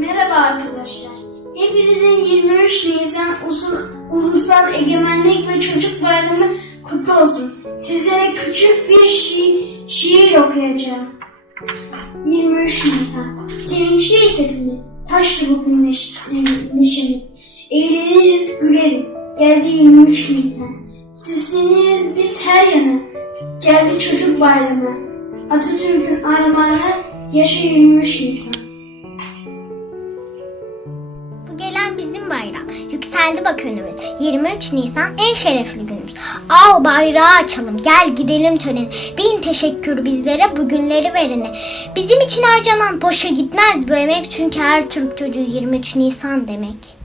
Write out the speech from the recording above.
Merhaba arkadaşlar. Hepinizin 23 Nisan Usul, Ulusal Egemenlik ve Çocuk Bayramı kutlu olsun. Sizlere küçük bir şi şiir okuyacağım. 23 Nisan. Sevinçliyiz hepimiz. Taşlı bugün neş neşemiz. Eğleniriz, güleriz. Geldi 23 Nisan. Süsleniriz biz her yana. Geldi çocuk bayramı. Atatürk'ün armağanı yaşa 23 Nisan. Bizim bayram. Yükseldi bak önümüz. 23 Nisan en şerefli günümüz. Al bayrağı açalım. Gel gidelim tören. Bin teşekkür bizlere bugünleri verene. Bizim için harcanan boşa gitmez bu emek. Çünkü her Türk çocuğu 23 Nisan demek.